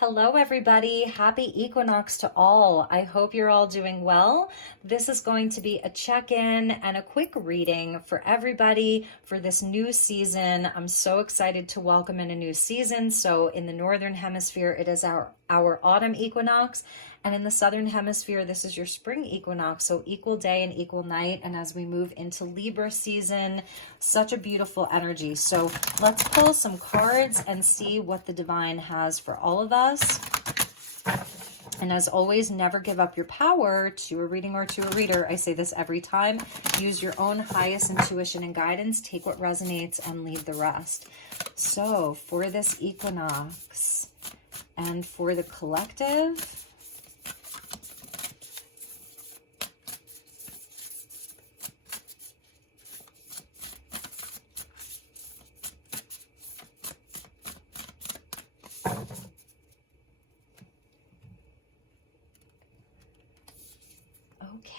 Hello, everybody. Happy Equinox to all. I hope you're all doing well. This is going to be a check-in and a quick reading for everybody for this new season. I'm so excited to welcome in a new season. So in the Northern Hemisphere, it is our autumn equinox. And in the Southern Hemisphere, this is your spring equinox. So equal day and equal night. And as we move into Libra season, such a beautiful energy. So let's pull some cards and see what the divine has for all of us. And as always, never give up your power to a reading or to a reader. I say this every time. Use your own highest intuition and guidance. Take what resonates and leave the rest. So for this equinox and for the collective,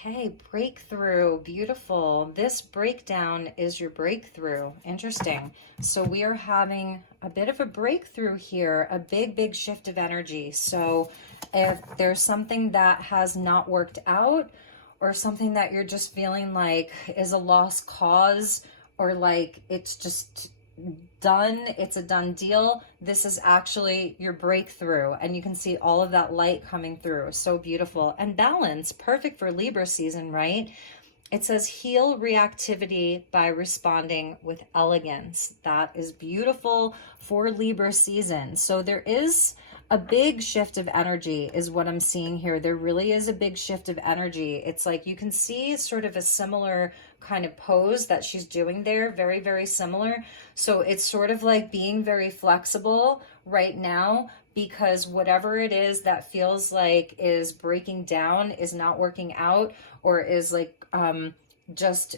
okay, breakthrough, beautiful. This breakdown is your breakthrough. Interesting. So we are having a bit of a breakthrough here, a big shift of energy. So if there's something that has not worked out or something that you're just feeling like is a lost cause or like it's just done, it's a done deal, this is actually your breakthrough, and you can see all of that light coming through. So beautiful. And balance, perfect for Libra season, right? It says heal reactivity by responding with elegance. That is beautiful for Libra season. So there is a big shift of energy is what I'm seeing here. There really is a big shift of energy. It's like you can see sort of a similar kind of pose that she's doing there, very similar. So it's sort of like being very flexible right now, because whatever it is that feels like is breaking down, is not working out, or is like just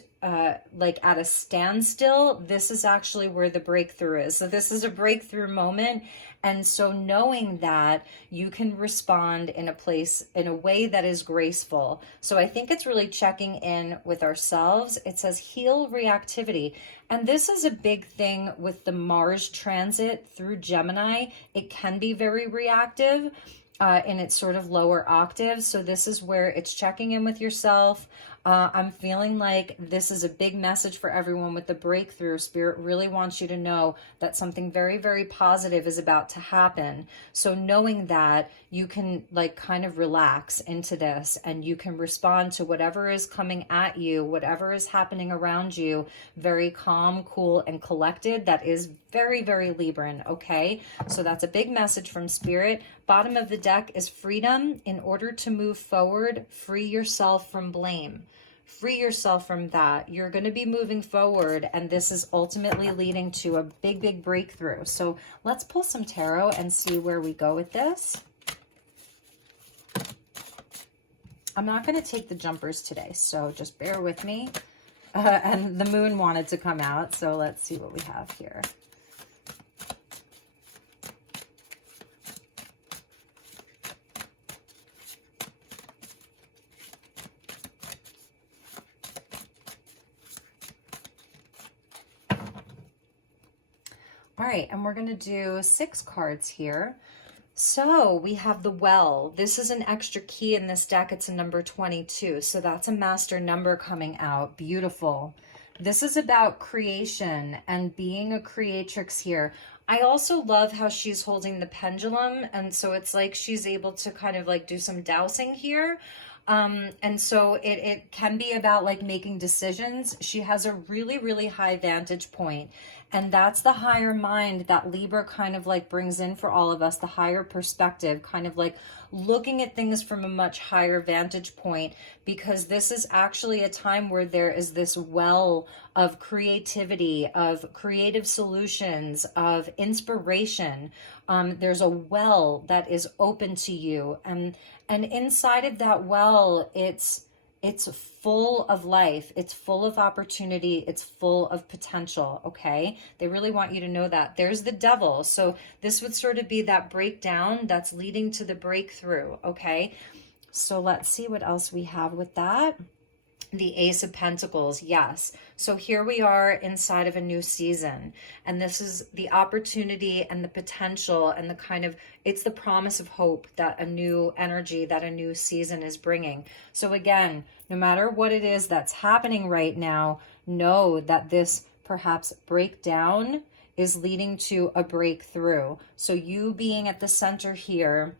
like at a standstill, this is actually where the breakthrough is. So this is a breakthrough moment. And so knowing that, you can respond in a way that is graceful. So I think it's really checking in with ourselves. It says heal reactivity. And this is a big thing with the Mars transit through Gemini. It can be very reactive in its sort of lower octave. So this is where it's checking in with yourself. I'm feeling like this is a big message for everyone with the breakthrough. Spirit really wants you to know that something very positive is about to happen. So knowing that, you can like kind of relax into this, and you can respond to whatever is coming at you, whatever is happening around you, very calm, cool, and collected. That is very Libran, okay? So that's a big message from Spirit. Bottom of the deck is freedom. In order to move forward, free yourself from blame. Free yourself from that. You're going to be moving forward, and this is ultimately leading to a big breakthrough. So let's pull some tarot and see where we go with this. I'm not going to take the jumpers today, so just bear with me. And the moon wanted to come out, so let's see what we have here. All right, and we're going to do 6 cards here. So we have the Well. This is an extra key in this deck. It's a number 22. So that's a master number coming out. Beautiful. This is about creation and being a creatrix here. I also love how she's holding the pendulum. And so it's like she's able to kind of like do some dowsing here. And so it can be about like making decisions. She has a really high vantage point. And that's the higher mind that Libra kind of like brings in for all of us, the higher perspective, kind of like looking at things from a much higher vantage point, because this is actually a time where there is this well of creativity, of creative solutions, of inspiration. There's a well that is open to you. And inside of that well, it's full of life. It's full of opportunity. It's full of potential, okay? They really want you to know that. There's the devil. So this would sort of be that breakdown that's leading to the breakthrough, okay? So let's see what else we have with that. The Ace of Pentacles, yes. So here we are inside of a new season, and this is the opportunity and the potential and the kind of, it's the promise of hope that a new energy, that a new season is bringing. So again, no matter what it is that's happening right now, know that this perhaps breakdown is leading to a breakthrough. So you being at the center here,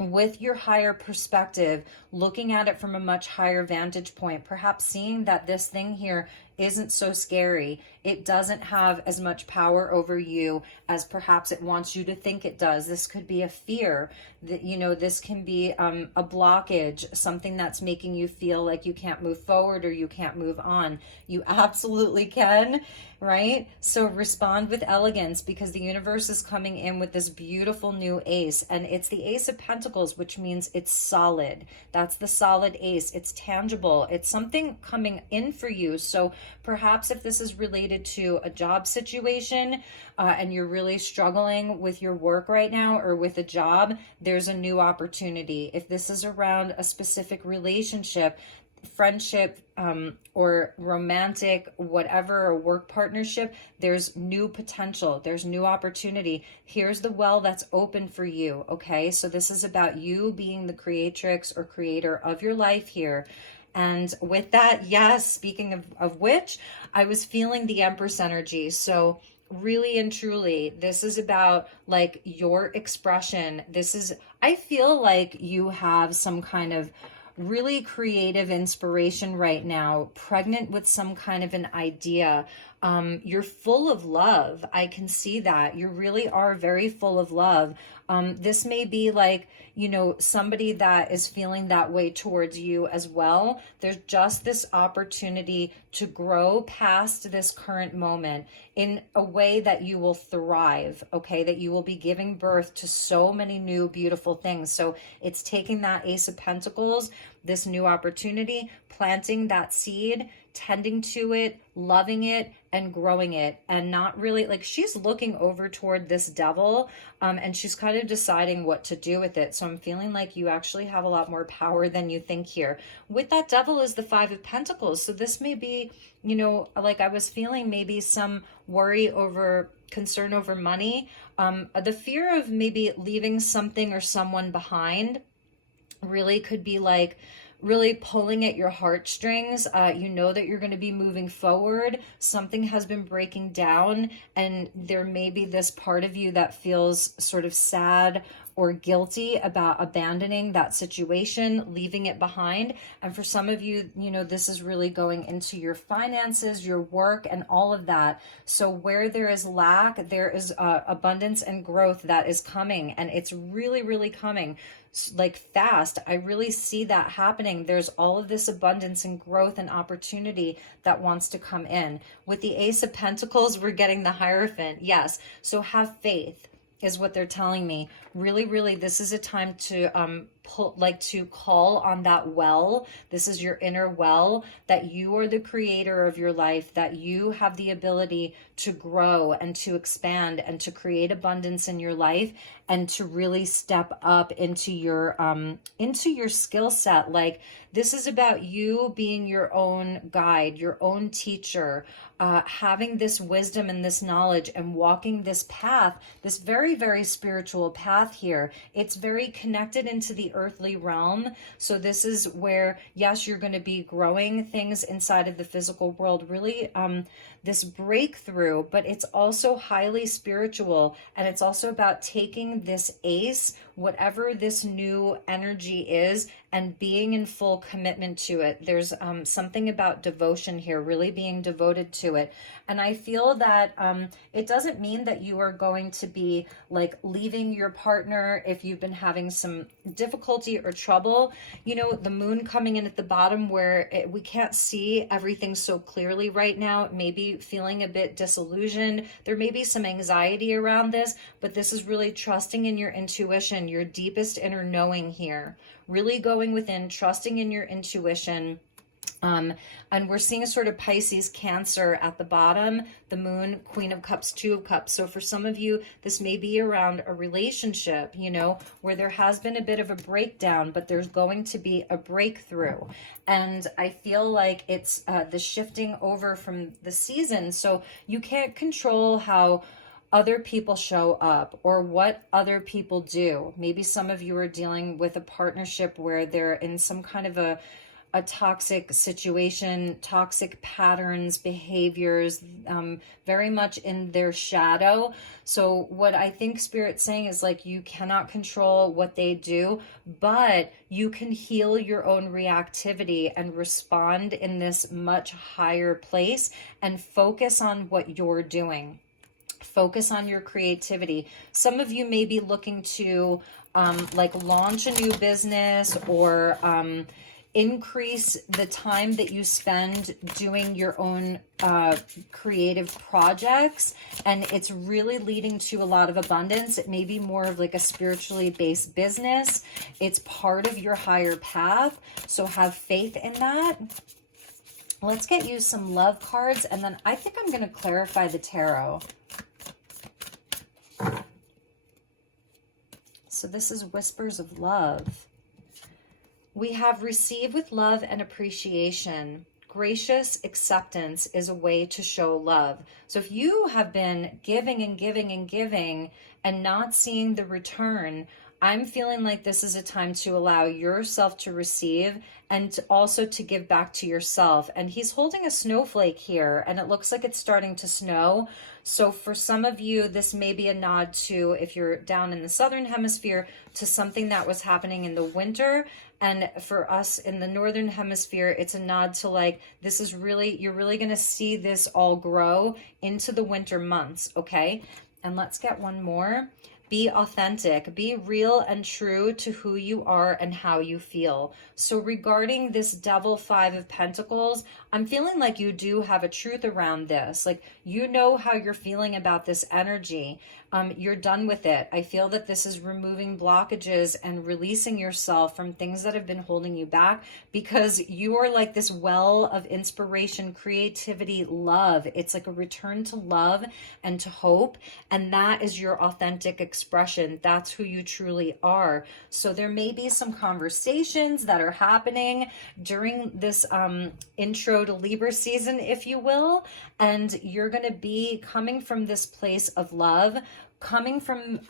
with your higher perspective, looking at it from a much higher vantage point, perhaps seeing that this thing here isn't so scary. It doesn't have as much power over you as perhaps it wants you to think it does. This could be a fear that, you know, this can be a blockage, something that's making you feel like you can't move forward or you can't move on. You absolutely can, right? So respond with elegance, because the universe is coming in with this beautiful new ace, and it's the Ace of Pentacles, which means it's solid. That's the solid ace. It's tangible. It's something coming in for you. So perhaps if this is related to a job situation and you're really struggling with your work right now or with a job, there's a new opportunity. If this is around a specific relationship, friendship, or romantic, whatever, a work partnership, there's new potential, there's new opportunity. Here's the well that's open for you. Okay, so this is about you being the creatrix or creator of your life here. And with that, yes, speaking of which, I was feeling the Empress energy. So really and truly, this is about like your expression. This is, I feel like you have some kind of really creative inspiration right now, pregnant with some kind of an idea. You're full of love. I can see that. You really are very full of love. This may be like, you know, somebody that is feeling that way towards you as well. There's just this opportunity to grow past this current moment in a way that you will thrive, okay? That you will be giving birth to so many new beautiful things. So it's taking that Ace of Pentacles, this new opportunity, planting that seed, tending to it, loving it, and growing it, and not really, like, she's looking over toward this devil, and she's kind of deciding what to do with it. So I'm feeling like you actually have a lot more power than you think here. With that devil is the Five of Pentacles. So this may be, you know, like I was feeling maybe some worry over, concern over money, the fear of maybe leaving something or someone behind really could be like really pulling at your heartstrings. You know that you're going to be moving forward. Something has been breaking down, and there may be this part of you that feels sort of sad or guilty about abandoning that situation, leaving it behind. And for some of you, you know, this is really going into your finances, your work, and all of that. So where there is lack, there is abundance and growth that is coming, and it's really, really coming like fast. I really see that happening. There's all of this abundance and growth and opportunity that wants to come in. With the Ace of Pentacles, we're getting the Hierophant. Yes. So have faith is what they're telling me. Really, really, this is a time to to call on that well. This is your inner well, that you are the creator of your life, that you have the ability to grow and to expand and to create abundance in your life, and to really step up into your skill set. Like, this is about you being your own guide, your own teacher, having this wisdom and this knowledge and walking this path, this very, very spiritual path here. It's very connected into the earthly realm. So this is where, yes, you're going to be growing things inside of the physical world, really this breakthrough, but it's also highly spiritual. And it's also about taking this ace, whatever this new energy is, and being in full commitment to it. There's something about devotion here, really being devoted to it. And I feel that it doesn't mean that you are going to be like leaving your partner if you've been having some difficulty or trouble. You know, the moon coming in at the bottom where we can't see everything so clearly right now, maybe feeling a bit disillusioned. There may be some anxiety around this, but this is really trusting in your intuition, your deepest inner knowing here. Really going within, trusting in your intuition, And we're seeing sort of Pisces, Cancer at the bottom, the moon, Queen of Cups, Two of Cups. So for some of you, this may be around a relationship, you know, where there has been a bit of a breakdown, but there's going to be a breakthrough. And I feel like it's the shifting over from the season. So you can't control how other people show up or what other people do. Maybe some of you are dealing with a partnership where they're in some kind of a toxic situation, toxic patterns, behaviors, very much in their shadow. So what I think Spirit's saying is like, you cannot control what they do, but you can heal your own reactivity and respond in this much higher place and focus on what you're doing. Focus on your creativity. Some of you may be looking to like launch a new business or increase the time that you spend doing your own creative projects, and it's really leading to a lot of abundance. It may be more of like a spiritually based business. It's part of your higher path, so have faith in that. Let's get you some love cards, and then I think I'm going to clarify the tarot. So this is Whispers of Love. We have receive with love and appreciation. Gracious acceptance is a way to show love. So if you have been giving and giving and giving and not seeing the return, I'm feeling like this is a time to allow yourself to receive and also to give back to yourself. And he's holding a snowflake here, and it looks like it's starting to snow. So for some of you, this may be a nod to, if you're down in the southern hemisphere, to something that was happening in the winter. And for us in the northern hemisphere, it's a nod to like, this is really, you're really going to see this all grow into the winter months, okay? And let's get one more. Be authentic, be real and true to who you are and how you feel. So regarding this Devil, Five of Pentacles, I'm feeling like you do have a truth around this. Like, you know how you're feeling about this energy. You're done with it. I feel that this is removing blockages and releasing yourself from things that have been holding you back, because you are like this well of inspiration, creativity, love. It's like a return to love and to hope. And that is your authentic expression. That's who you truly are. So there may be some conversations that are happening during this intro to Libra season, if you will. And you're going to be coming from this place of love, coming from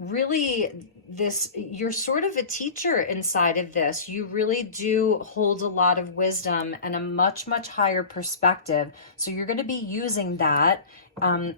really this, you're sort of a teacher inside of this. You really do hold a lot of wisdom and a much, much higher perspective. So you're going to be using that,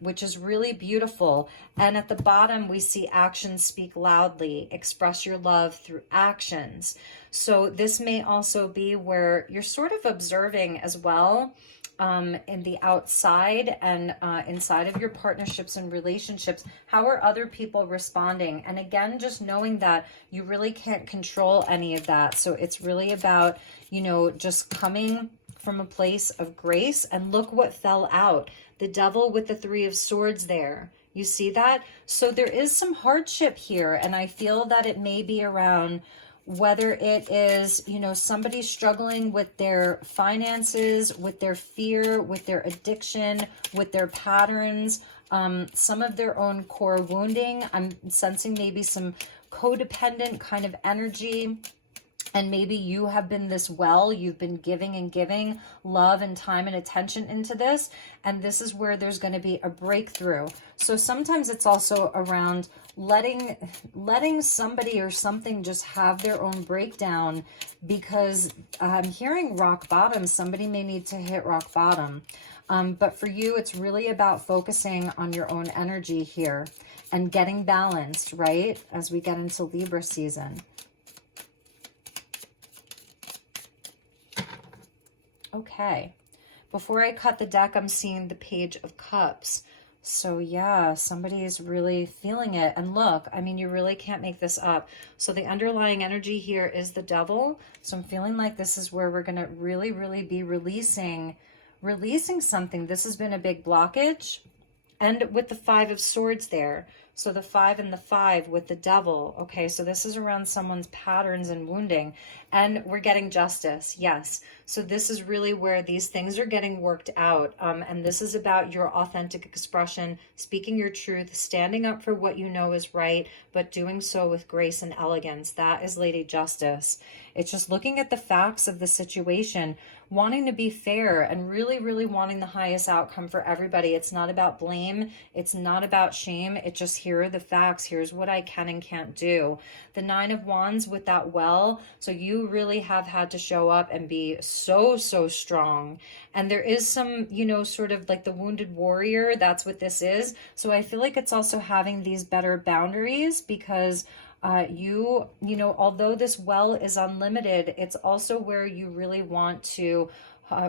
which is really beautiful. And at the bottom, we see actions speak loudly. Express your love through actions. So this may also be where you're sort of observing as well, in the outside and inside of your partnerships and relationships. How are other people responding? And again, just knowing that you really can't control any of that. So it's really about, you know, just coming from a place of grace. And look what fell out. The Devil with the Three of Swords there. You see that? So there is some hardship here. And I feel that it may be around whether it is, you know, somebody struggling with their finances, with their fear, with their addiction, with their patterns, some of their own core wounding. I'm sensing maybe some codependent kind of energy. And maybe you have been this well, you've been giving and giving love and time and attention into this. And this is where there's going to be a breakthrough. So sometimes it's also around letting somebody or something just have their own breakdown, because I'm hearing rock bottom. Somebody may need to hit rock bottom. But for you, it's really about focusing on your own energy here and getting balanced, right? As we get into Libra season. Okay, before I cut the deck, I'm seeing the Page of Cups. So yeah, somebody is really feeling it. And look, I mean, you really can't make this up. So the underlying energy here is the Devil. So I'm feeling like this is where we're going to really, really be releasing something. This has been a big blockage. And with the Five of Swords there. So the 5 and the 5 with the devil. Okay, so this is around someone's patterns and wounding. And we're getting justice. Yes. So this is really where these things are getting worked out. And this is about your authentic expression, speaking your truth, standing up for what you know is right, but doing so with grace and elegance. That is Lady Justice. It's just looking at the facts of the situation, wanting to be fair and really, really wanting the highest outcome for everybody. It's not about blame. It's not about shame. It's just, here are the facts. Here's what I can and can't do. The 9 of Wands with that well. So you really have had to show up and be so, so strong. And there is some, you know, sort of like the wounded warrior. That's what this is. So I feel like it's also having these better boundaries, because you know, although this well is unlimited, it's also where you really want to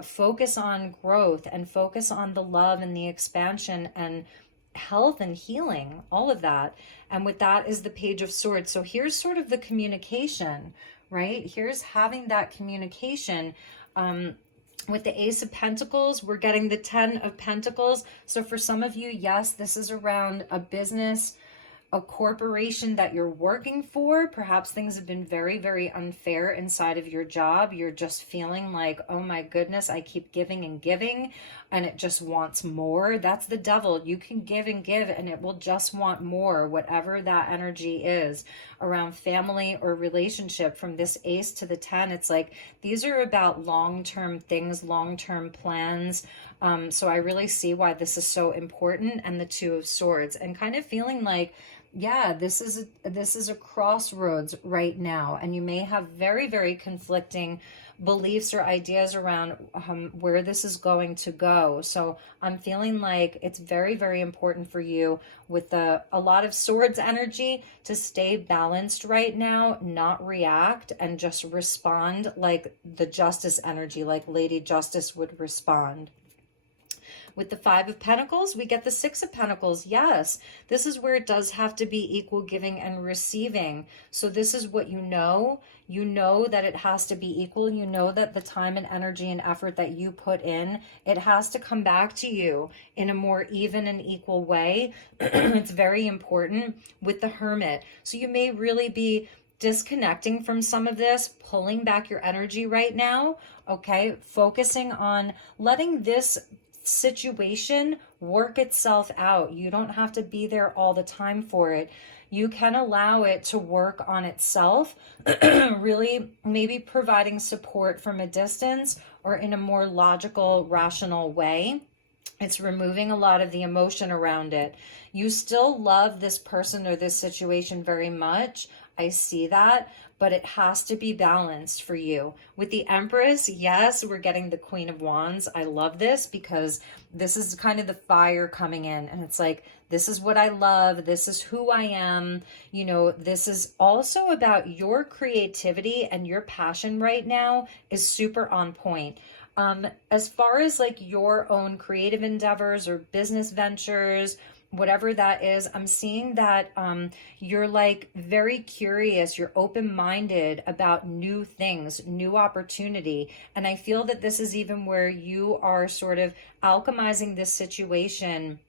focus on growth and focus on the love and the expansion and health and healing, all of that. And with that is the Page of Swords. So here's sort of the communication, right? Here's having that communication. With the Ace of Pentacles, we're getting the 10 of Pentacles. So for some of you, yes, this is around a business, a corporation that you're working for. Perhaps things have been very, very unfair inside of your job. You're just feeling like, oh my goodness, I keep giving and giving and it just wants more. That's the devil. You can give and give and it will just want more, whatever that energy is. Around family or relationship, from this Ace to the 10, it's like these are about long-term things, long-term plans. So I really see why this is so important. And the 2 of Swords, and kind of feeling like, yeah, this is a crossroads right now, and you may have very, very conflicting beliefs or ideas around where this is going to go. So I'm feeling like it's very, very important for you with a lot of Swords energy to stay balanced right now, not react, and just respond like the Justice energy, like Lady Justice would respond. With the 5 of Pentacles, we get the 6 of Pentacles. Yes, this is where it does have to be equal giving and receiving. So this is what you know. You know that it has to be equal. You know that the time and energy and effort that you put in, it has to come back to you in a more even and equal way. It's very important. With the Hermit, so you may really be disconnecting from some of this, pulling back your energy right now. Okay, focusing on letting this situation work itself out. You don't have to be there all the time for it. You can allow it to work on itself, really maybe providing support from a distance or in a more logical, rational way. It's removing a lot of the emotion around it. You still love this person or this situation very much. I see that, but it has to be balanced for you. With the Empress, yes, we're getting the Queen of Wands. I love this because this is kind of the fire coming in, and it's like, this is what I love. This is who I am. You know, this is also about your creativity, and your passion right now is super on point. As far as like your own creative endeavors or business ventures, whatever that is, I'm seeing that you're like very curious, you're open-minded about new things, new opportunity. And I feel that this is even where you are sort of alchemizing this situation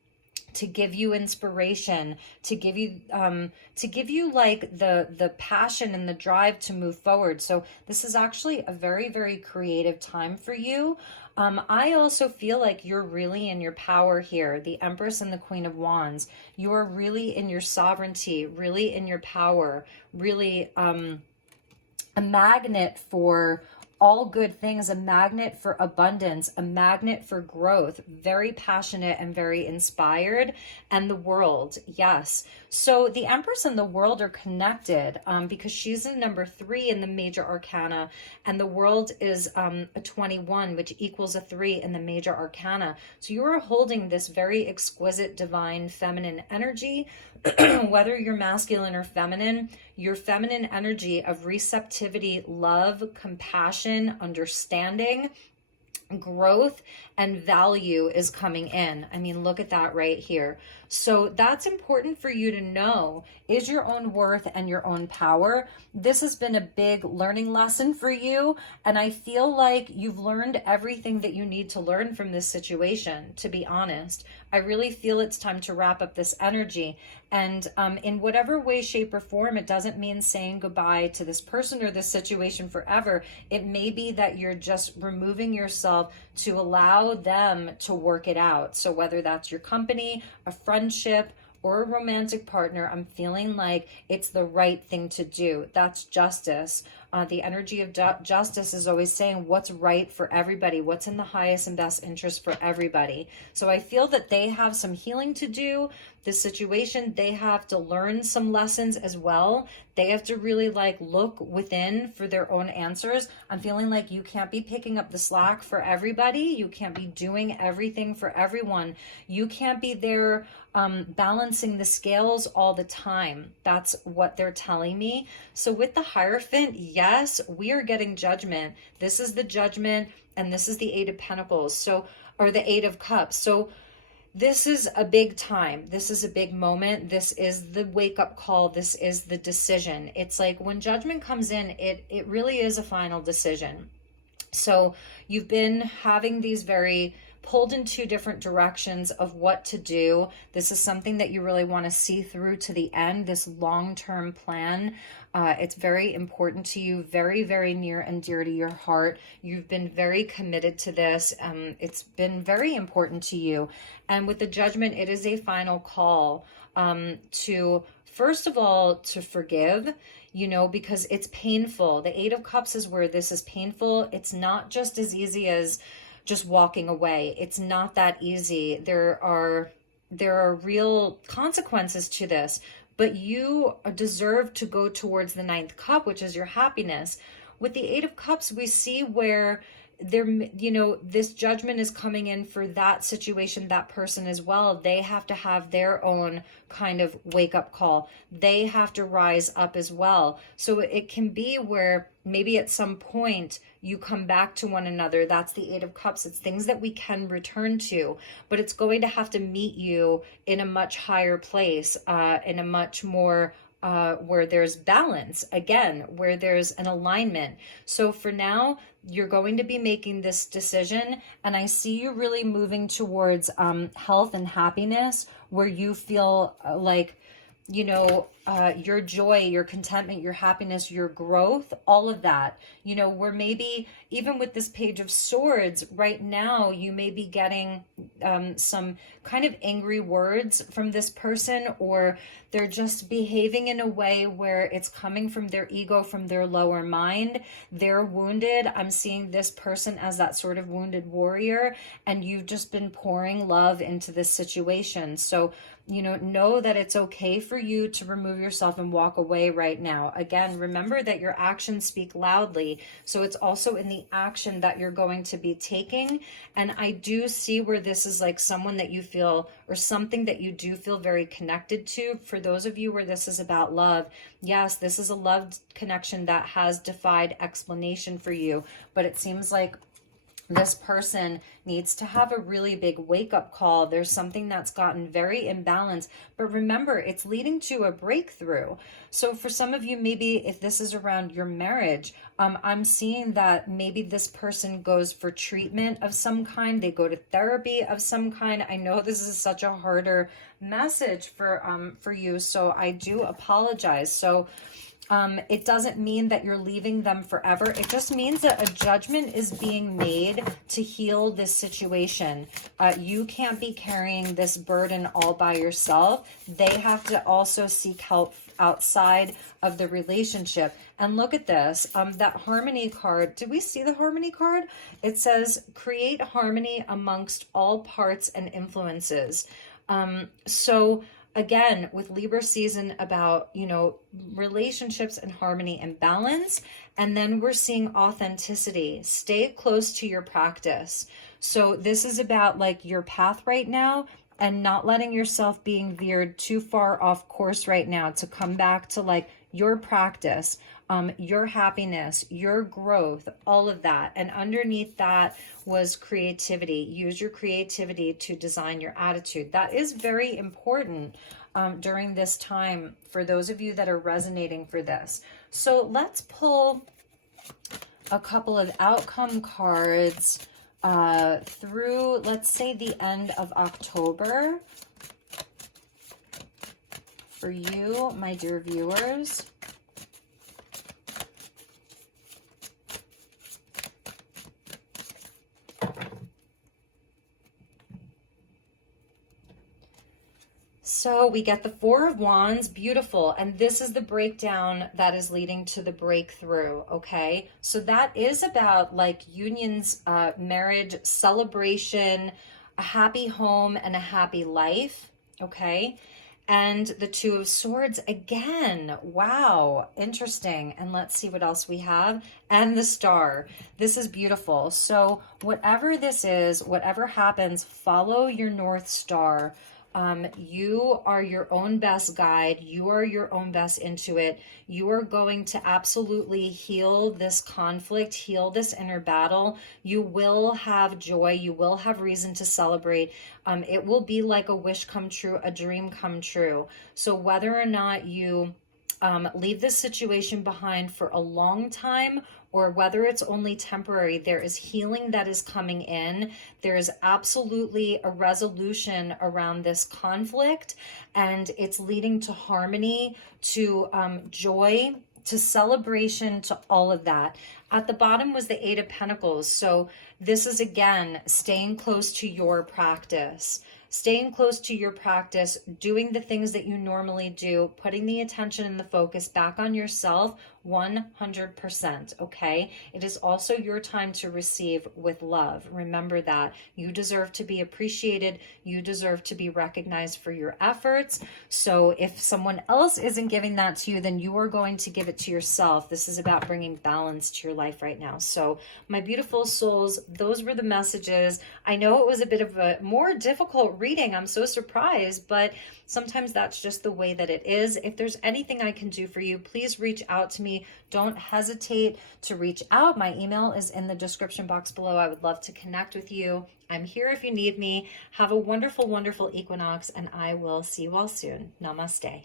to give you inspiration, to give you like the passion and the drive to move forward. So this is actually a very, very creative time for you. I also feel like you're really in your power here. The Empress and the Queen of Wands. You're really in your sovereignty, really in your power, really a magnet for all good things, a magnet for abundance, a magnet for growth, very passionate and very inspired. And the World, yes. So the Empress and the World are connected because she's in number 3 in the major arcana, and the World is a 21, which equals a 3 in the major arcana. So you are holding this very exquisite, divine, feminine energy, whether you're masculine or feminine. Your feminine energy of receptivity, love, compassion, understanding, growth, and value is coming in. I mean, look at that right here. So that's important for you to know, is your own worth and your own power. This has been a big learning lesson for you. And I feel like you've learned everything that you need to learn from this situation, to be honest. I really feel it's time to wrap up this energy. And in whatever way, shape, or form, it doesn't mean saying goodbye to this person or this situation forever. It may be that you're just removing yourself to allow them to work it out. So whether that's your company, a friendship, or a romantic partner, I'm feeling like it's the right thing to do. That's justice. The energy of justice is always saying what's right for everybody, what's in the highest and best interest for everybody. So I feel that they have some healing to do. This situation, they have to learn some lessons as well. They have to really like look within for their own answers. I'm feeling like you can't be picking up the slack for everybody. You can't be doing everything for everyone. You can't be there balancing the scales all the time. That's what they're telling me. So with the Hierophant, yes, we are getting judgment. This is the judgment, and this is the Eight of Pentacles. So, or the Eight of Cups. So this is a big time. This is a big moment. This is the wake-up call. This is the decision. It's like when judgment comes in, it really is a final decision. So you've been having these very pulled in two different directions of what to do. This is something that you really want to see through to the end, this long-term plan. It's very important to you, very, very near and dear to your heart. You've been very committed to this. It's been very important to you. And with the judgment, it is a final call to, first of all, to forgive, you know, because it's painful. The Eight of Cups is where this is painful. It's not just as easy as just walking away. It's not that easy. There are real consequences to this, but you deserve to go towards the Ninth Cup, which is your happiness. With the Eight of Cups, we see where there, you know, this judgment is coming in for that situation, that person as well. They have to have their own kind of wake up call. They have to rise up as well. So it can be where maybe at some point you come back to one another. That's the Eight of Cups. It's things that we can return to, but it's going to have to meet you in a much higher place, in a much more where there's balance, again, where there's an alignment. So for now, you're going to be making this decision, and I see you really moving towards health and happiness, where you feel like, you know, your joy, your contentment, your happiness, your growth, all of that, you know, where maybe even with this Page of Swords right now, you may be getting some kind of angry words from this person, or they're just behaving in a way where it's coming from their ego, from their lower mind. They're wounded. I'm seeing this person as that sort of wounded warrior, and you've just been pouring love into this situation. So, you know that it's okay for you to remove yourself and walk away right now. Again, remember that your actions speak loudly. So it's also in the action that you're going to be taking. And I do see where this is like someone that you feel, or something that you do feel very connected to. For those of you where this is about love, yes, this is a love connection that has defied explanation for you. But it seems like this person needs to have a really big wake-up call. There's something that's gotten very imbalanced, but remember, it's leading to a breakthrough. So for some of you, maybe if this is around your marriage, I'm seeing that maybe this person goes for treatment of some kind. They go to therapy of some kind. I know this is such a harder message for you, so I do apologize. So it doesn't mean that you're leaving them forever. It just means that a judgment is being made to heal this situation. You can't be carrying this burden all by yourself. They have to also seek help outside of the relationship. And look at this, that harmony card. Did we see the harmony card? It says, create harmony amongst all parts and influences. So again, with Libra season about, you know, relationships and harmony and balance. And then we're seeing authenticity. Stay close to your practice. So this is about like your path right now, and not letting yourself being veered too far off course right now, to come back to like your practice, your happiness, your growth, all of that. And underneath that was creativity. Use your creativity to design your attitude. That is very important during this time for those of you that are resonating for this. So let's pull a couple of outcome cards through, let's say, the end of October for you, my dear viewers. So we get the Four of Wands, beautiful. And this is the breakdown that is leading to the breakthrough, okay? So that is about like unions, marriage, celebration, a happy home and a happy life, okay? And the Two of Swords again. Wow, interesting. And let's see what else we have. And the Star. This is beautiful. So whatever this is, whatever happens, follow your North Star. You are your own best guide. You are your own best intuit. You are going to absolutely heal this conflict, heal this inner battle. You will have joy. You will have reason to celebrate. It will be like a wish come true, a dream come true. So whether or not you leave this situation behind for a long time or whether it's only temporary, there is healing that is coming in. There is absolutely a resolution around this conflict, and it's leading to harmony, to joy, to celebration, to all of that. At the bottom was the Eight of Pentacles. So this is, again, staying close to your practice. Staying close to your practice, doing the things that you normally do, putting the attention and the focus back on yourself 100%, okay? It is also your time to receive with love. Remember that. You deserve to be appreciated. You deserve to be recognized for your efforts. So if someone else isn't giving that to you, then you are going to give it to yourself. This is about bringing balance to your life right now. So my beautiful souls, those were the messages. I know it was a bit of a more difficult reading. I'm so surprised, but sometimes that's just the way that it is. If there's anything I can do for you, please reach out to me. Don't hesitate to reach out. My email is in the description box below. I would love to connect with you. I'm here if you need me. Have a wonderful, wonderful equinox, and I will see you all soon. Namaste.